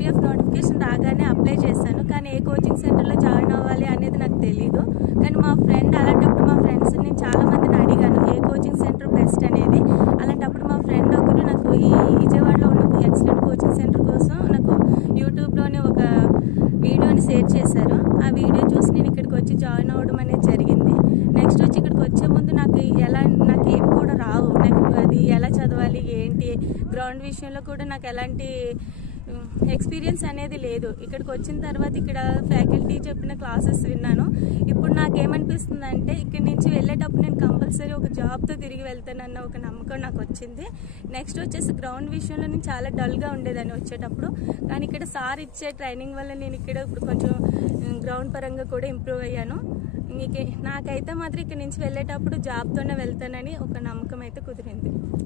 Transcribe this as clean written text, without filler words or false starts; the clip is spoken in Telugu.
సిపిఎఫ్ నోటిఫికేషన్ రాగానే అప్లై చేశాను. కానీ ఏ కోచింగ్ సెంటర్లో జాయిన్ అవ్వాలి అనేది నాకు తెలీదు. కానీ మా ఫ్రెండ్ అలాంటప్పుడు మా ఫ్రెండ్స్ నేను చాలా మందిని అడిగాను ఏ కోచింగ్ సెంటర్ బెస్ట్ అనేది. అలాంటప్పుడు మా ఫ్రెండ్ ఒకరు నాకు ఈ విజయవాడలో ఉన్న ఎక్సలెంట్ కోచింగ్ సెంటర్ కోసం నాకు యూట్యూబ్లోనే ఒక వీడియోని షేర్ చేశారు. ఆ వీడియో చూసి నేను ఇక్కడికి వచ్చి జాయిన్ అవ్వడం అనేది జరిగింది. నెక్స్ట్ వచ్చి ఇక్కడికి వచ్చే ముందు నాకేం కూడా రావు. నాకు అది ఎలా చదవాలి ఏంటి గ్రౌండ్ విషయంలో కూడా నాకు ఎలాంటి ఎక్స్పీరియన్స్ అనేది లేదు. ఇక్కడికి వచ్చిన తర్వాత ఇక్కడ ఫ్యాకల్టీ చెప్పిన క్లాసెస్ విన్నాను. ఇప్పుడు నాకేమనిపిస్తుంది అంటే ఇక్కడి నుంచి వెళ్ళేటప్పుడు నేను కంపల్సరీ ఒక జాబ్తో తిరిగి వెళ్తానన్న ఒక నమ్మకం నాకు వచ్చింది. నెక్స్ట్ వచ్చేసి గ్రౌండ్ విషయంలో నేను చాలా డల్గా ఉండేదాన్ని వచ్చేటప్పుడు. కానీ ఇక్కడ సార్ ఇచ్చే ట్రైనింగ్ వల్ల నేను ఇక్కడ ఇప్పుడు కొంచెం గ్రౌండ్ పరంగా కూడా ఇంప్రూవ్ అయ్యాను. నాకైతే మాత్రం ఇక్కడ నుంచి వెళ్ళేటప్పుడు జాబ్తోనే వెళ్తానని ఒక నమ్మకం అయితే కుదిరింది.